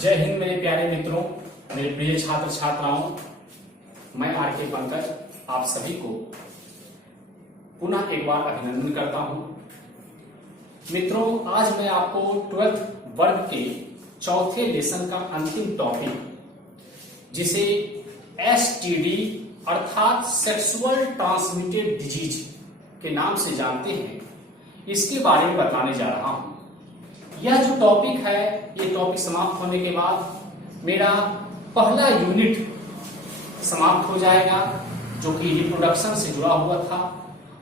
जय हिंद मेरे प्यारे मित्रों, मेरे प्रिय छात्र छात्राओं। मैं आर.के. पंकज आप सभी को पुनः एक बार अभिनंदन करता हूं। मित्रों, आज मैं आपको 12th वर्ग के चौथे लेसन का अंतिम टॉपिक, जिसे एसटीडी अर्थात सेक्सुअल ट्रांसमिटेड डिजीज के नाम से जानते हैं, इसके बारे में बताने जा रहा हूं। यह जो टॉपिक है, ये टॉपिक समाप्त होने के बाद मेरा पहला यूनिट समाप्त हो जाएगा, जो कि रिप्रोडक्शन से जुड़ा हुआ था,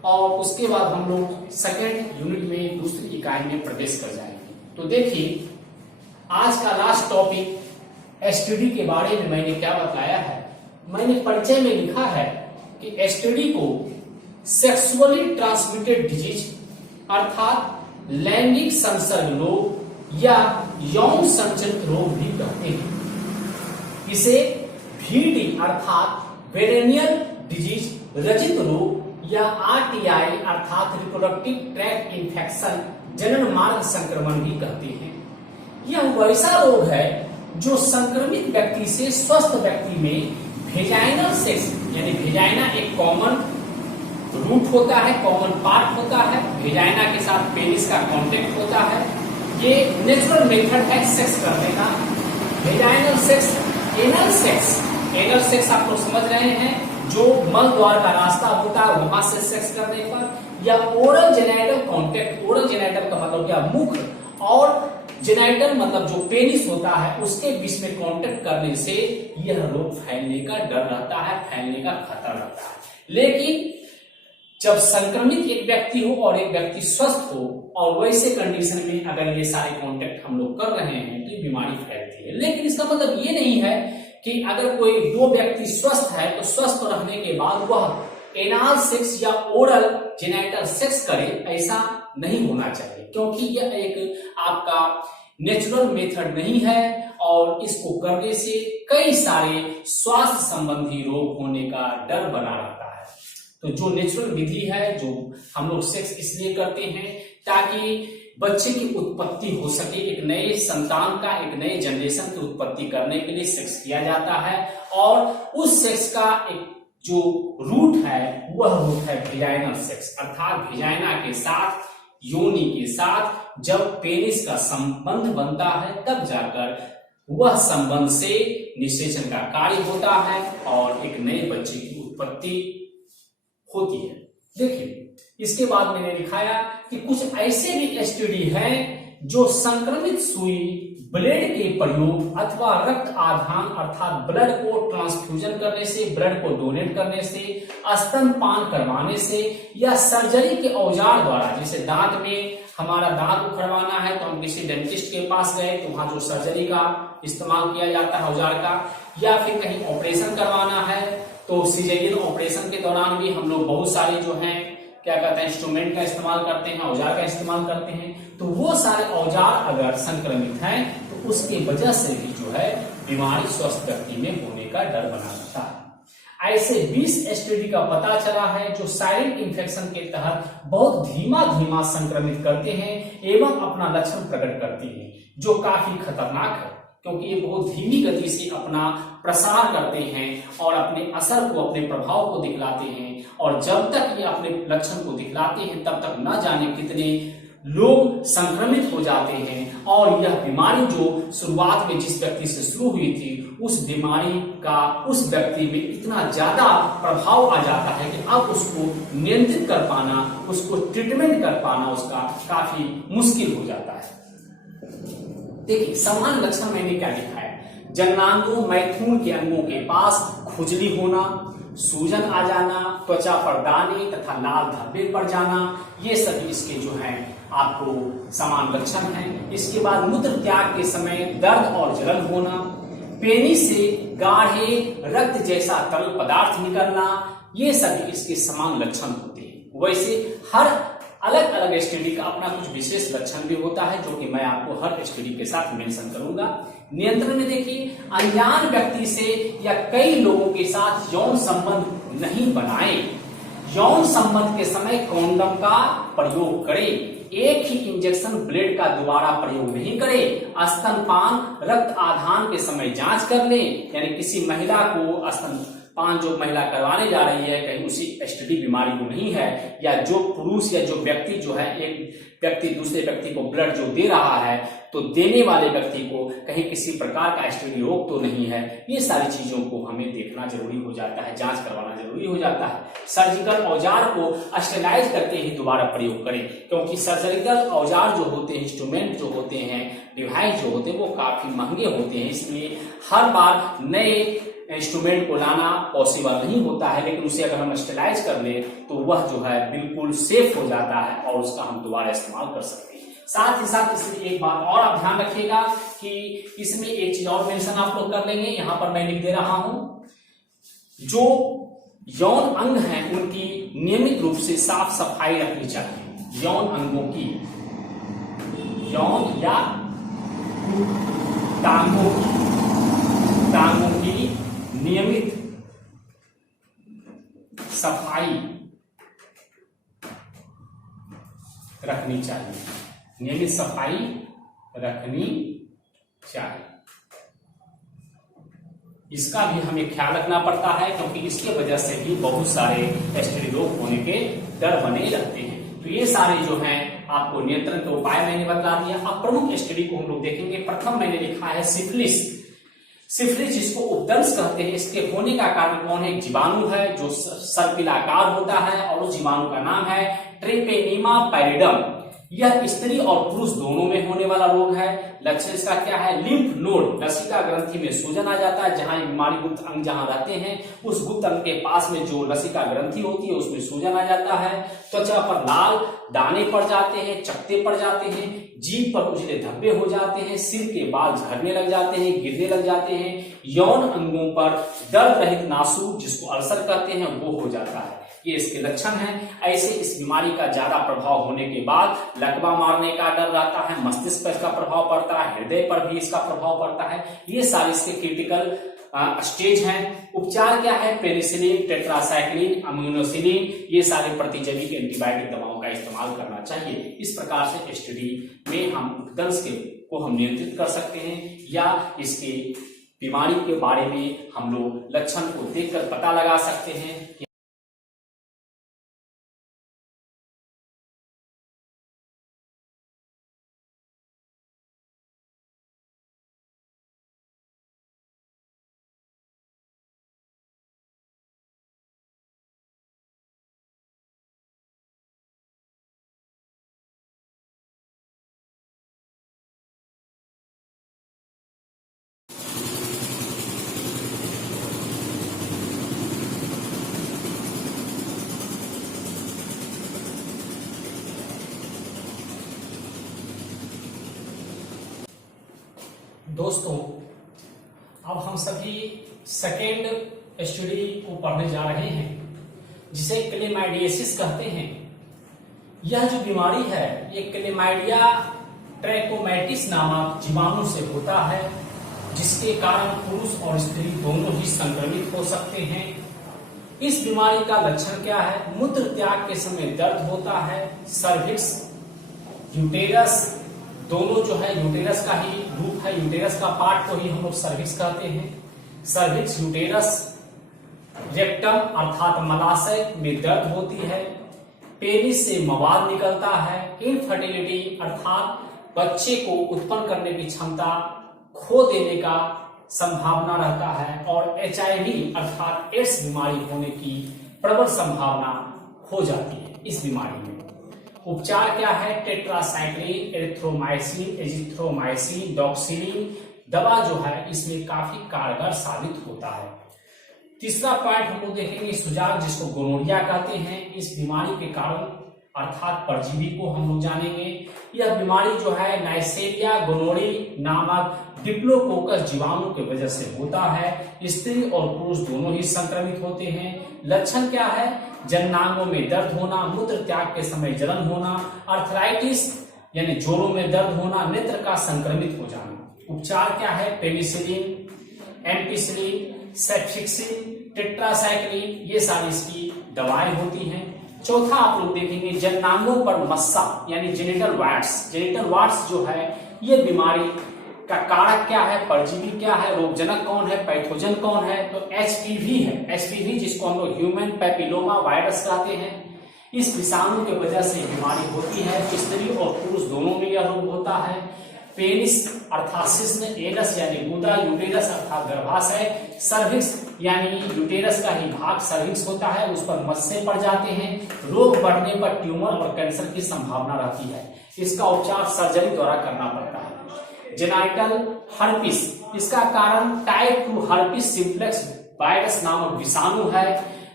और उसके बाद हम लोग सेकेंड यूनिट में दूसरी इकाई में प्रवेश कर जाएंगे। तो देखिए, आज का लास्ट टॉपिक एसटीडी के बारे में मैंने क्या बताया है। मैंने परिचय में लिखा है कि एसटीडी को सेक्सुअली ट्रांसमिटेड डिजीज अर्थात लैंगिक संसर्ग रोग या यौन संचालित रोग भी कहते हैं। इसे VD अर्थात वेरेनियल डिजीज रजित रोग या RTI अर्थात रिप्रोडक्टिव ट्रैक्ट इन्फेक्शन जनन मार्ग संक्रमण भी कहते हैं। यह वैसा रोग है जो संक्रमित व्यक्ति से स्वस्थ व्यक्ति में वेजाइनल सेक्स यानी वेजाइना एक कॉमन रूट होता है, कॉमन पार्ट होता है, वेजाइना के साथ पेनिस का कांटेक्ट होता है। ये नेचुरल मेथड है सेक्स करने का। वेजाइनल सेक्स, एनल सेक्स आप लोग समझ रहे हैं, जो मल द्वार का रास्ता होता है वहां से सेक्स करने पर, या oral genital contact. Oral genital का मतलब क्या, मुख और जेनाइटल मतलब जो पेनिस होता है उसके बीच में कांटेक्ट करने से यह रोग फैलने का डर रहता है, फैलने का खतरा रहता है। लेकिन जब संक्रमित एक व्यक्ति हो और एक व्यक्ति स्वस्थ हो, और वैसे कंडीशन में अगर ये सारे कांटेक्ट हम लोग कर रहे हैं तो ये बीमारी फैलती है। लेकिन इसका मतलब ये नहीं है कि अगर कोई दो व्यक्ति स्वस्थ है तो स्वस्थ रहने के बाद वह एनाल सेक्स या ओरल जेनाइटल सेक्स करे, ऐसा नहीं होना चाहिए, क्योंकि यह एक आपका नेचुरल मेथड नहीं है और इसको करने से कई सारे स्वास्थ्य संबंधी रोग होने का डर बना रहता है। तो जो नेचुरल विधि है, जो हम लोग सेक्स इसलिए करते हैं ताकि बच्चे की उत्पत्ति हो सके, एक नए संतान का, एक नए जनरेशन की उत्पत्ति करने के लिए सेक्स किया जाता है। और उस सेक्स का एक जो रूट है वह रूट है वेजाइनल सेक्स अर्थात वेजाइना के साथ, योनि के साथ जब पेनिस का संबंध बनता है तब जाकर वह संबंध से निषेचन का कार्य होता है और एक नए बच्चे की उत्पत्ति होती है। देखिए, इसके बाद मैंने दिखाया कि कुछ ऐसे भी एसटीडी हैं जो संक्रमित सुई, ब्लड के प्रयोग अथवा रक्त आधान अर्थात ब्लड को ट्रांसफ्यूजन करने से, ब्लड को डोनेट करने से, स्तनपान करवाने से, या सर्जरी के औजार द्वारा, जैसे दांत में हमारा दांत उखड़वाना है तो हम किसी डेंटिस्ट के पास गए तो वहां जो सर्जरी का इस्तेमाल किया जाता है औजार का, या फिर कहीं ऑपरेशन करवाना है तो सिजेरियन ऑपरेशन के दौरान भी हम लोग बहुत सारे जो हैं क्या कहते हैं इंस्ट्रूमेंट का इस्तेमाल करते हैं, औजार का इस्तेमाल करते हैं। तो वो सारे औजार अगर संक्रमित हैं तो उसकी वजह से भी जो है बीमारी स्वस्थ व्यक्ति में होने का डर बना रहता है। ऐसे 20 एसटीडी का पता चला है जो साइलेंट इन्फेक्शन के तहत बहुत धीमा धीमा संक्रमित करते हैं एवं अपना लक्षण प्रकट करते हैं, जो काफी खतरनाक है, क्योंकि ये बहुत धीमी गति से अपना प्रसार करते हैं और अपने असर को, अपने प्रभाव को दिखलाते हैं। और जब तक ये अपने लक्षण को दिखलाते हैं तब तक न जाने कितने लोग संक्रमित हो जाते हैं, और यह बीमारी जो शुरुआत में जिस व्यक्ति से शुरू हुई थी उस बीमारी का उस व्यक्ति में इतना ज्यादा प्रभाव आ जाता है कि अब उसको नियंत्रित कर पाना, उसको ट्रीटमेंट कर पाना उसका काफी मुश्किल हो जाता है। देखिए, सामान्य लक्षण मैंने क्या लिखा है, जननांगों मैथुन के अंगों के पास खुजली होना, सूजन आ जाना, त्वचा पर दाने तथा लाल धब्बे पड़ जाना, ये सभी इसके जो हैं आपको सामान्य लक्षण हैं। इसके बाद मूत्र त्याग के समय दर्द और जलन होना, पेनिस से गाढ़े रक्त जैसा तरल पदार्थ निकलना, ये सभी इसके समान लक्षण होते हैं। वैसे हर अलग अलग एसटीडी का अपना कुछ विशेष लक्षण भी होता है, जो कि मैं आपको हर एसटीडी के साथ मेंशन करूंगा। नियंत्रण में देखिए, अनजान व्यक्ति से या कई लोगों के साथ यौन संबंध नहीं बनाएं। यौन संबंध के समय कॉन्डम का प्रयोग करें। एक ही इंजेक्शन ब्लेड का दोबारा प्रयोग नहीं करें। स्तनपान रक्त आधान के समय जांच कर लें, यानी किसी महिला को स्तनपान जो महिला करवाने जा रही है कहीं उसी एसटीडी बीमारी को नहीं है, या जो पुरुष या जो व्यक्ति जो है एक व्यक्ति दूसरे व्यक्ति को ब्लड जो दे रहा है तो देने वाले व्यक्ति को कहीं किसी प्रकार का एसटीडी रोग तो नहीं है। ये सारी चीजों को हमें देखना जरूरी हो जाता है, जांच करवाना जरूरी हो जाता है। सर्जिकल औजार को स्टेलाइज करके ही दोबारा प्रयोग करें, क्योंकि सर्जिकल औजार जो होते हैं, इंस्ट्रूमेंट जो होते हैं, डिवाइस जो होते हैं वो काफी महंगे होते हैं, इसलिए हर बार नए इंस्ट्रूमेंट को लाना पॉसिबल नहीं होता है, लेकिन उसे अगर हम स्टेलाइज कर ले तो वह जो है बिल्कुल सेफ हो जाता है और उसका हम दोबारा इस्तेमाल कर सकते हैं। साथ ही साथ इसमें एक बात और आप ध्यान रखिएगा कि इसमें एक चीज और मेंशन आप लोग कर लेंगे, यहां पर मैं लिख दे रहा हूं, जो यौन अंग हैं उनकी नियमित रूप से साफ सफाई रखनी चाहिए। यौन अंगों की, यौन या टांगों की नियमित सफाई रखनी चाहिए, नियमित सफाई रखनी चाहिए। इसका भी हमें ख्याल रखना पड़ता है, क्योंकि इसके वजह से ही बहुत सारे एसटीडी रोग होने के डर बने रहते हैं। तो ये सारे जो हैं आपको नियंत्रण के उपाय मैंने बता दिया। अब प्रमुख एसटीडी को हम लोग देखेंगे। प्रथम मैंने लिखा है सिफिलिस। सिफिलिस जिसको उपदंस कहते हैं, इसके होने का कारण कौन है? एक जीवाणु है जो सर्पिलाकार होता है और उस जीवाणु का नाम है ट्रेपेनीमा पैरिडम। यह स्त्री और पुरुष दोनों में होने वाला रोग है। लक्षण इसका क्या है? लिम्फ नोड, लसिका ग्रंथि में सूजन आ जाता है। जहां बीमारी गुप्त अंग जहां रहते हैं उस गुप्त अंग के पास में जो लसिका ग्रंथि होती है उसमें सूजन आ जाता है। त्वचा पर लाल दाने पड़ जाते हैं, चकत्ते पड़ जाते हैं, जीभ पर उजले धब्बे हो जाते हैं, सिर के बाल झड़ने लग जाते हैं, गिरने लग जाते हैं। यौन अंगों पर दर्द रहित नासूक, जिसको अल्सर कहते हैं, वो हो जाता है। ये इसके लक्षण हैं। ऐसे इस बीमारी का ज्यादा प्रभाव होने के बाद लकवा मारने का डर रहता है, मस्तिष्क पर इसका प्रभाव पड़ता है, हृदय पर भी इसका प्रभाव पड़ता है। ये सारे इसके क्रिटिकल स्टेज हैं। उपचार क्या है? पेनिसिलिन, टेट्रासाइक्लिन, अम्यूनोसिलिन, ये सारे प्रतिजैविक एंटीबायोटिक दवाओं का इस्तेमाल करना चाहिए। इस प्रकार से एसटीडी में हम उपदंस को हम नियंत्रित कर सकते हैं, या इसके बीमारी के बारे में हम लोग लक्षण को देखकर पता लगा सकते हैं। दोस्तों, अब हम सभी सेकेंड एसटीडी को पढ़ने जा रहे हैं, जिसे क्लेमाइडियासिस कहते हैं। यह जो बीमारी है ये क्लेमाइडिया ट्रैकोमैटिस नामक जीवाणु से होता है, जिसके कारण पुरुष और स्त्री दोनों ही संक्रमित हो सकते हैं। इस बीमारी का लक्षण क्या है? मूत्र त्याग के समय दर्द होता है। सर्विक्स, यूटेरस, दोनों जो है यूटेरस का ही रूप है, यूटेरस का पार्ट को ही हम लोग सर्विक्स कहते हैं। सर्विक्स, यूटेरस, रेक्टम अर्थात मलाशय में दर्द होती है। पेनिस से मवाद निकलता है। इनफर्टिलिटी अर्थात बच्चे को उत्पन्न करने की क्षमता खो देने का संभावना रहता है। और एचआईवी अर्थात एड्स बीमारी होने की प्रबल संभावना हो जाती है इस बीमारी में। उपचार क्या है? टेट्रासाइक्लिन, एरिथ्रोमाइसिन, एजिथ्रोमाइसिन, डॉक्सिलिन दवा जो है इसमें काफी कारगर साबित होता है। तीसरा पॉइंट हम लोग देखेंगे सुजाक, जिसको गोनोरिया कहते हैं। इस बीमारी के कारण अर्थात परजीवी को हम लोग जानेंगे। यह बीमारी जो है नाइसेरिया गोनोरी नामक डिप्लोकोकस जीवाणु की वजह से होता है। स्त्री और पुरुष दोनों ही संक्रमित होते हैं। लक्षण क्या है? जननांगों में दर्द होना, मूत्र त्याग के समय जलन होना, अर्थराइटिस यानी जोड़ों में दर्द होना, नेत्र का संक्रमित हो जाना। उपचार क्या है? पेनिसिलिन, एम्पिसिलिन, सेप्सिक्सिन, टेट्रासाइक्लिन, ये सारी इसकी दवाएं होती हैं। चौथा आप लोग देखेंगे जननांगों पर मस्सा यानी जेनिटल वार्ड्स। जेनिटल वार्ड्स जो है ये बीमारी का कारक क्या है, परजीवी क्या है, रोगजनक कौन है, पैथोजन कौन है, तो एचपीवी है। एचपीवी जिसको हम लोग ह्यूमन पैपिलोमा वायरस कहते हैं। इस विषाणु के वजह से बीमारी होती है। स्त्री और पुरुष दोनों में यह रोग होता है। पेनिस अर्थात शिश्न, एनस यानी गुदा, यूटेरस अर्थात गर्भाशय, सर्विक्स यानी यूटेरस का ही भाग सर्विक्स होता है, उस पर मस्से पड़ जाते हैं। रोग बढ़ने पर ट्यूमर और कैंसर की संभावना रहती है। इसका उपचार सर्जरी द्वारा करना पड़ता है। जेनाइटल हर्पिस, इसका कारण टाइप 2 हर्पिस सिम्प्लेक्स वायरस नामक विषाणु है।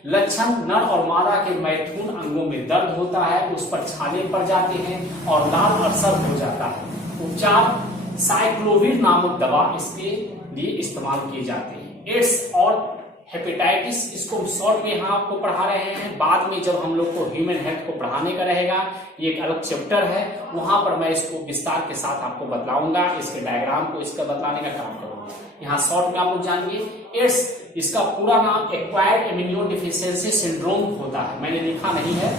लक्षण नर और मादा के मैथुन अंगों में दर्द होता है, उस पर छाले पड़ जाते हैं और लाल अल्सर हो जाता है। उपचार साइक्लोविर नामक दवा इसके लिए इस्तेमाल किए जाते हैं। एड्स और हेपेटाइटिस, इसको शॉर्ट में यहाँ आपको पढ़ा रहे हैं, बाद में जब हम लोग को ह्यूमन हेल्थ को पढ़ाने का रहेगा, ये एक अलग चैप्टर है, वहां पर मैं इसको विस्तार के साथ आपको बतलाऊंगा, इसके डायग्राम को इसका बतलाने का काम करूंगा। यहाँ शॉर्ट में आप लोग जानिए। एड्स, इसका पूरा नाम एक्वायर्ड इम्यूनोडेफिशिएंसी सिंड्रोम होता है, मैंने लिखा नहीं है।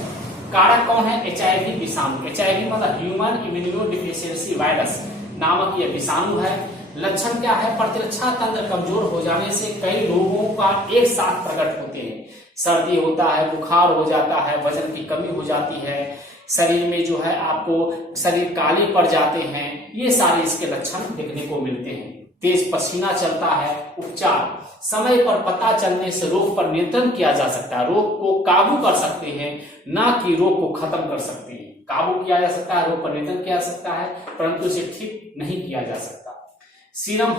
कारक कौन है, एचआईवी विषाणु। एचआईवी मतलब ह्यूमन इम्यूनोडेफिशिएंसी वायरस नामक यह विषाणु है। लक्षण क्या है, प्रतिरक्षा तंत्र कमजोर हो जाने से कई रोगों का एक साथ प्रकट होते हैं। सर्दी होता है, बुखार हो जाता है, वजन की कमी हो जाती है, शरीर में जो है आपको शरीर काले पड़ जाते हैं, ये सारे इसके लक्षण देखने को मिलते हैं। तेज पसीना चलता है। उपचार, समय पर पता चलने से रोग पर नियंत्रण किया जा सकता है। रोग को काबू कर सकते हैं, ना कि रोग को खत्म कर सकते हैं। काबू किया जा सकता है, रोग पर नियंत्रण किया जा सकता है, परंतु इसे ठीक नहीं किया जा सकता। सीरम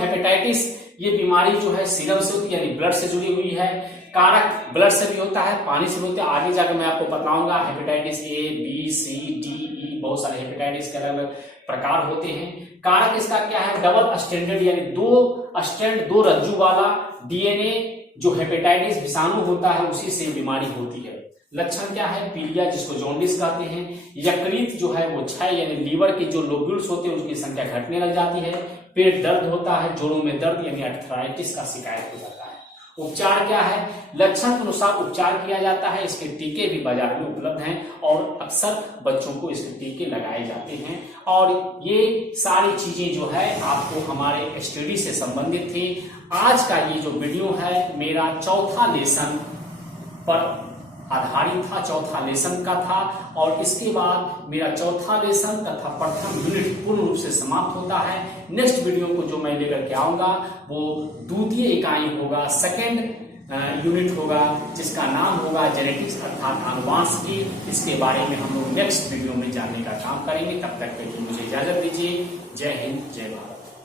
हेपेटाइटिस, ये बीमारी जो है सीरम से होती है यानी ब्लड से जुड़ी हुई है। कारक ब्लड से भी होता है, पानी से भी होता है, आगे जाकर मैं आपको बताऊंगा। Hepatitis A, B, C, D, E, बहुत सारे हेपेटाइटिस के अलग अलग प्रकार होते हैं। कारक इसका क्या है, डबल स्टैंडर्ड यानी दो रज्जू वाला डीएनए जो हेपेटाइटिस विषाणु होता है उसी से बीमारी होती है। लक्षण क्या है, पीलिया जिसको जॉन्डिस कहते हैं। यकृत जो है वो क्षय यानी लीवर के जो लोब्यूल्स होते हैं उसकी संख्या घटने लग जाती है। पेट दर्द होता है, जोड़ों में दर्द यानी आर्थराइटिस का शिकायत हो जाता है। उपचार क्या है, लक्षण के अनुसार उपचार किया जाता है। इसके टीके भी बाजार में उपलब्ध हैं और अक्सर बच्चों को इसके टीके लगाए जाते हैं। और ये सारी चीजें जो है आपको हमारे स्टडी से संबंधित थी। आज का ये जो वीडियो है मेरा चौथा लेसन पर आधारित था, चौथा लेसन का था, और इसके बाद मेरा चौथा लेसन तथा प्रथम यूनिट पूर्ण रूप से समाप्त होता है। नेक्स्ट वीडियो को जो मैं लेकर के आऊंगा वो द्वितीय इकाई होगा, सेकेंड यूनिट होगा, जिसका नाम होगा जेनेटिक्स अर्थात आनुवांशिकी। इसके बारे में हम लोग नेक्स्ट वीडियो में जानने का काम करेंगे। तब तक के लिए मुझे इजाजत दीजिए। जय हिंद, जय भारत।